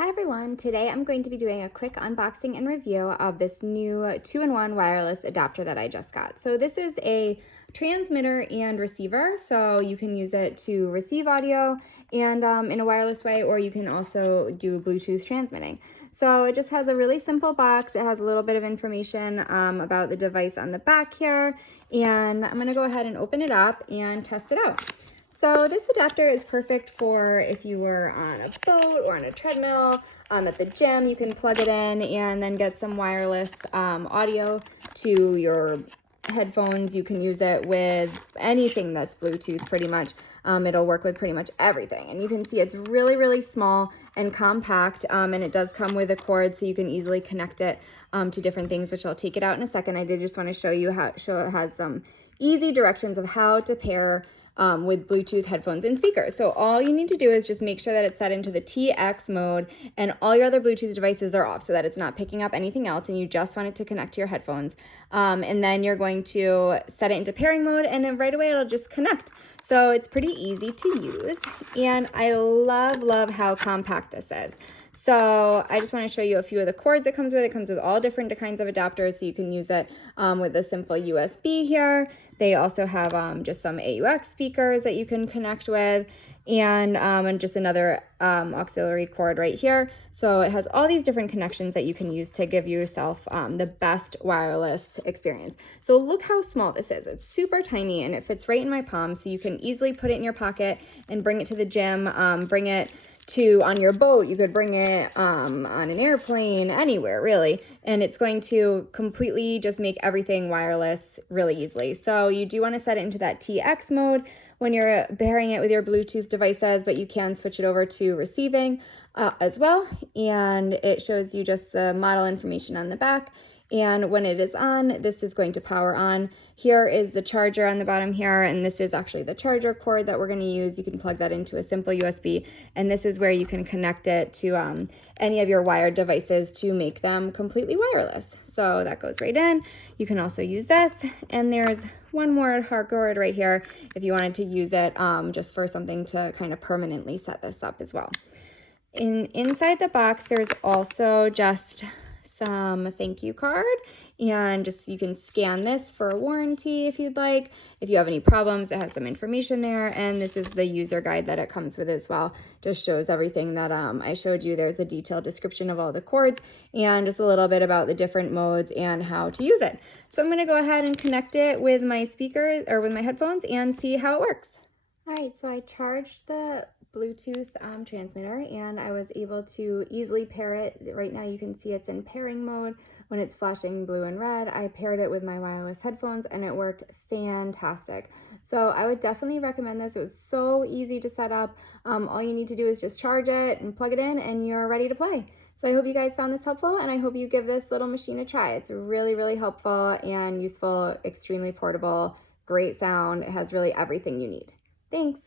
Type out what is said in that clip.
Hi everyone, today I'm going to be doing a quick unboxing and review of this new 2-in-1 wireless adapter that I just got. So this is a transmitter and receiver, so you can use it to receive audio and in a wireless way, or you can also do Bluetooth transmitting. So it just has a really simple box. It has a little bit of information about the device on the back here, and I'm going to go ahead and open it up and test it out. So this adapter is perfect for if you were on a boat or on a treadmill, at the gym. You can plug it in and then get some wireless audio to your headphones. You can use it with anything that's Bluetooth pretty much. It'll work with pretty much everything. And you can see it's really, really small and compact, and it does come with a cord so you can easily connect it to different things, which I'll take it out in a second. I did just want to show you how it has some easy directions of how to pair with Bluetooth headphones and speakers. So all you need to do is just make sure that it's set into the TX mode and all your other Bluetooth devices are off so that it's not picking up anything else and you just want it to connect to your headphones. And then you're going to set it into pairing mode and then right away it'll just connect. So it's pretty easy to use and I love how compact this is. So I just want to show you a few of the cords it comes with. It comes with all different kinds of adapters, so you can use it with a simple USB here. They also have just some AUX speakers that you can connect with, and just another auxiliary cord right here. So it has all these different connections that you can use to give yourself the best wireless experience. So look how small this is. It's super tiny and it fits right in my palm, so you can easily put it in your pocket and bring it to the gym, bring it to on your boat. You could bring it on an airplane, anywhere really, and it's going to completely just make everything wireless really easily. So you do want to set it into that TX mode when you're pairing it with your Bluetooth devices, but you can switch it over to receiving as well, and it shows you just the model information on the back. And when it is on, this is going to power on. Here is the charger on the bottom here, and this is actually the charger cord that we're going to use. You can plug that into a simple USB, and this is where you can connect it to any of your wired devices to make them completely wireless. So that goes right in. You can also use this, and there's one more hard cord right here if you wanted to use it just for something to kind of permanently set this up as well. Inside the box, there's also just some thank you card, and just you can scan this for a warranty if you'd like. If you have any problems, it has some information there, and this is the user guide that it comes with as well. Just shows everything that I showed you. There's a detailed description of all the cords and just a little bit about the different modes and how to use it. So I'm going to go ahead and connect it with my speakers or with my headphones and see how it works. All right, so I charged the Bluetooth transmitter and I was able to easily pair it. Right now you can see it's in pairing mode. When it's flashing blue and red, I paired it with my wireless headphones and it worked fantastic. So I would definitely recommend this. It was so easy to set up. All you need to do is just charge it and plug it in and you're ready to play. So I hope you guys found this helpful, and I hope you give this little machine a try. It's really helpful and useful, extremely portable, great sound. It has really everything you need. Thanks.